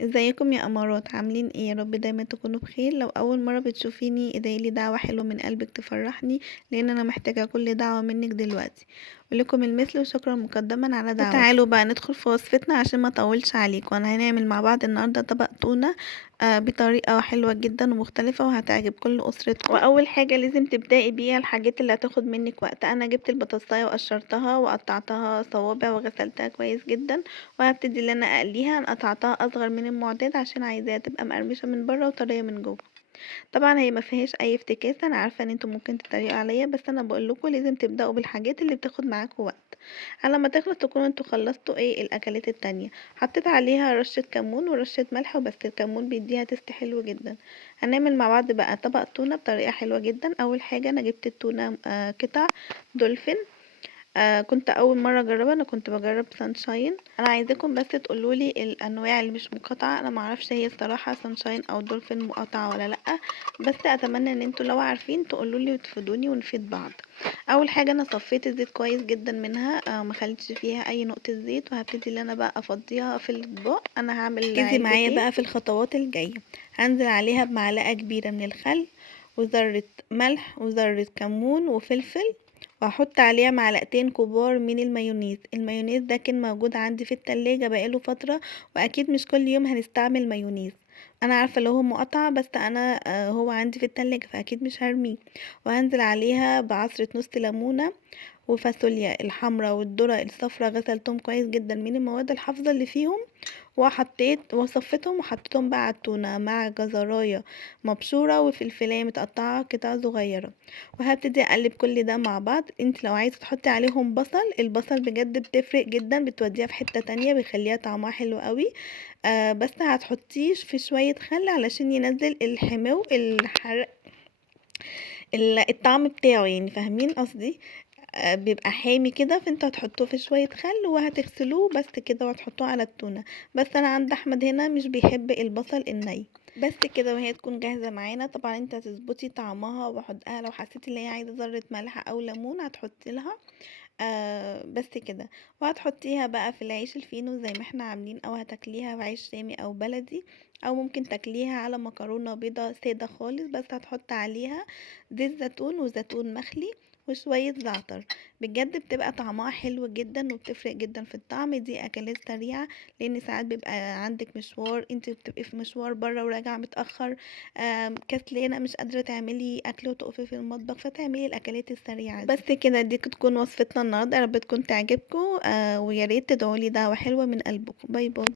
ازيكم يا امارات، عاملين ايه؟ يا رب دايما تكونوا بخير. لو اول مره بتشوفيني ادعيلي دعوه حلوه من قلبك تفرحني، لان انا محتاجه كل دعوه منك دلوقتي. ولكم المثل وشكرا مقدما على دعوتك. تعالوا بقى ندخل في وصفتنا عشان ما اطولش عليكم. انا هنعمل مع بعض النهارده طبق تونه بطريقه حلوه جدا ومختلفه وهتعجب كل اسرتكم. واول حاجه لازم تبداي بيها الحاجات اللي هتاخد منك وقت. انا جبت البطاطسايه وقشرتها وقطعتها صوابع وغسلتها كويس جدا، وهبتدي ان انا اقليها. انا قطعتها اصغر من المعتاد عشان عايزاها تبقى مقرمشه من بره وطريه من جوه. طبعا هي ما فيهاش اي افتكاسه، انا عارفه ان انتم ممكن تتريقوا عليا، بس انا بقول لكم لازم تبداوا بالحاجات اللي بتاخد معاكم وقت. على ما تخلص تكونوا انتوا خلصتوا ايه الاكلات التانية. حطيت عليها رشه كمون ورشه ملح وبس، الكمون بيديها تست حلو جدا. هنعمل مع بعض بقى طبق تونه بطريقه حلوه جدا. اول حاجه انا جبت التونه قطع دولفين. كنت اول مره اجربها، انا كنت بجرب سانشاين. انا عايزاكم بس تقولولي الانواع اللي مش مقاطعه، انا معرفش هي الصراحه سانشاين او دولفين مقاطعه ولا لا، بس اتمنى ان انتوا لو عارفين تقولولي وتفيدوني ونفيد بعض. اول حاجه انا صفيت الزيت كويس جدا منها، ما خليتش فيها اي نقطه زيت، وهبتدي ان انا بقى افضيها في الاطباق. انا هعمل ركزي معايا بقى في الخطوات الجايه. هنزل عليها بمعلقه كبيره من الخل، وذره ملح وذره كمون وفلفل، وهحط عليها معلقتين كبار من المايونيز. المايونيز ده كان موجود عندي في التلاجة بقاله فترة، واكيد مش كل يوم هنستعمل مايونيز. انا عارفه لو هو مقطع، بس انا هو عندي في التلاجة فاكيد مش هرميه. وهنزل عليها بعصرة نص ليمونة، وفاصوليا الحمراء والذرة الصفراء غسلتهم كويس جدا من المواد الحافظة اللي فيهم، وحطيت وصفتهم وحطيتهم بقى على التونة مع جزراية مبشورة وفلفلاية متقطعة قطع صغيرة. وهبتدي اقلب كل ده مع بعض. انت لو عايزة تحطي عليهم بصل، البصل بجد بتفرق جدا، بتوديها في حتة تانية، بيخليها طعمها حلو قوي. بس هتحطيش في شوية خل علشان ينزل الحمو الحرق الطعم بتاعه، يعني فاهمين قصدي؟ بيبقى حامي كده، فانتوا هتحطوه في شوية خل وهتغسلوه بس كده وهتحطوه على التونة. بس انا عند احمد هنا مش بيحب البصل الني. بس كده وهي تكون جاهزة معانا. طبعا انت هتظبطي طعمها وحطها، لو حسيتي ان هي عايزة ذرة ملح او ليمون هتحطي لها. بس كده. وهتحطيها بقى في العيش الفينو زي ما احنا عاملين، او هتاكليها بعيش شامي او بلدي، او ممكن تاكليها على مكرونة بيضة سادة خالص. بس هتحط عليها زيت زيتون وزيتون مخلي وشوية زعتر. بجد بتبقى طعمها حلو جدا وبتفرق جدا في الطعم. دي اكلات سريعة، لان ساعات بيبقى عندك مشوار، انت بتبقي في مشوار بره وراجعة متأخر، كسلانة مش قادرة تعملي اكل وتقفي في المطبخ، فتعملي الاكلات السريعة دي. بس كده، دي تكون وصفتنا النهاردة. يا رب تكون تعجبكم، ويا ريت تدعولي دعوة حلوة من قلبكم. باي باي.